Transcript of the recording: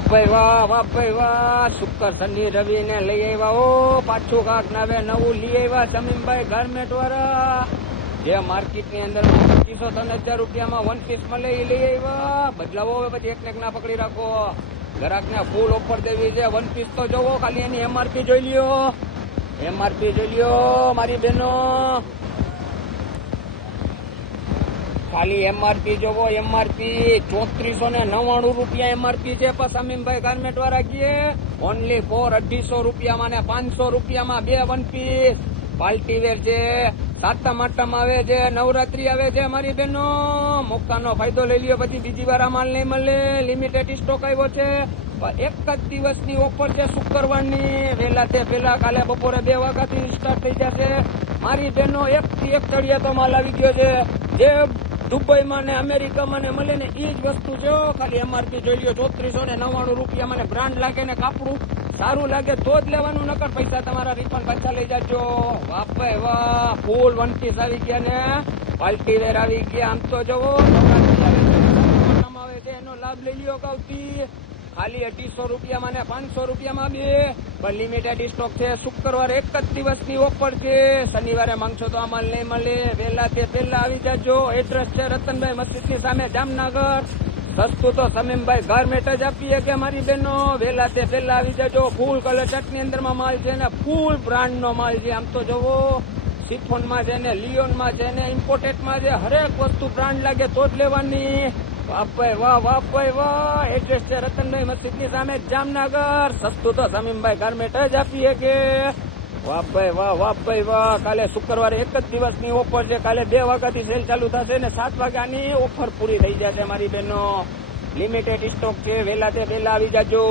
ભાઈ વાહ, વાહ ભાઈ વાહ, શુક્ર શનિ રવિ ને લઈ આવ્યા. ઓ પાછું કાક નવે નવું લઈ આવ્યા સમીમભાઈ ગાર્મેન્ટ વાળા. જે માર્કેટ ની અંદર 25,000 રૂપિયામાં વન પીસ મળે એ લઈ આવ્યા. બદલાવો હવે પછી એક ના પકડી રાખો. ગ્રાહક ને ફૂલ ઓફર દેવી છે. વન પીસ તો જોવો, ખાલી એની એમઆરપી જોઈ લ્યો. એમઆરપી જોઈ લ્યો મારી બહેનો, ખાલી એમઆરપી જોવો. એમઆરપી 3499 રૂપિયા એમઆરપી છે. પણ સમીમભાઈ ગાર્મેન્ટ વાળા કીએ ઓનલી ફોર 250 રૂપિયામાં ને 500 રૂપિયામાં બે વન પીસ. પાર્ટી વેર છે, સાતમ આઠમ આવે છે, નવરાત્રી આવે છે મારી બહેનો. મોકાનો ફાયદો લઈ લ્યો, પછી બીજી વાર આ માલ નહીં મળે. લિમિટેડ સ્ટોક આવ્યો છે. એક જ દિવસની ઓફર છે શુક્રવારની. વહેલા તે પહેલા કાલે બપોરે 2 વાગ્યાથી સ્ટાર્ટ થઈ જશે મારી બહેનો. એક થી એક ચડિયાતો માલ આવી ગયો છે. જે દુબઈમાં ને અમેરિકામાં ને મળે ને એ જ વસ્તુ છે. ખાલી એમઆરપી જોઈ લ્યો 3499 રૂપિયા. મને બ્રાન્ડ લાગે ને કાપડું સારું લાગે તો જ લેવાનું, નકર પૈસા તમારા રિફંડ પાછા લઈ જાજો. વાહ ભાઈ વાહ, ફૂલ વન પીસ આવી ગયા ને પાર્ટી વેર આવી ગયા. આમ તો જવો આવે છે એનો લાભ લઈ લ્યો. કાવતી ખાલી 250 રૂપિયામાં ને 500 રૂપિયામાં બે લિમિટેડ સ્ટોક છે. શુક્રવારે એક જ દિવસની ઓફર છે. શનિવારે માંગશો તો આ માલ નહીં મળે. વહેલા તે પહેલા આવી જાજો. એડ્રેસ છે રતનભાઈ મસ્જિદની સામે જામનગર. સસ્તું તો સમીમભાઈ ગાર્મેન્ટ જ આપીએ કે મારી બહેનો. વહેલા તે પહેલા આવી જાજો. ફૂલ કલર ચટની અંદરમાં માલ છે ને ફૂલ બ્રાન્ડ નો માલ છે. આમ તો જવો, સિફોનમાં છે ને લિયોનમાં છે ને ઇમ્પોર્ટેડમાં છે. હરેક વસ્તુ બ્રાન્ડ લાગે તો જ લેવાની. વાહ ભાઈ વાહ, વાહ ભાઈ વાહ. એડ્રેસ છે રતનભાઈ મસ્જિદની સામે જામનગર. સસ્તું તો સમીમભાઈ ગાર્મેન્ટ જ આપીએ કે. વાહ ભાઈ વાહ, વાહ ભાઈ વાહ. કાલે શુક્રવારે એક જ દિવસની ઓફર છે. કાલે 2 વાગ્યાથી સેલ ચાલુ થશે ને 7 વાગ્યાની ઓફર પૂરી થઈ જશે મારી બહેનો. લિમિટેડ સ્ટોક છે. વહેલા તે વહેલા આવી જાજો.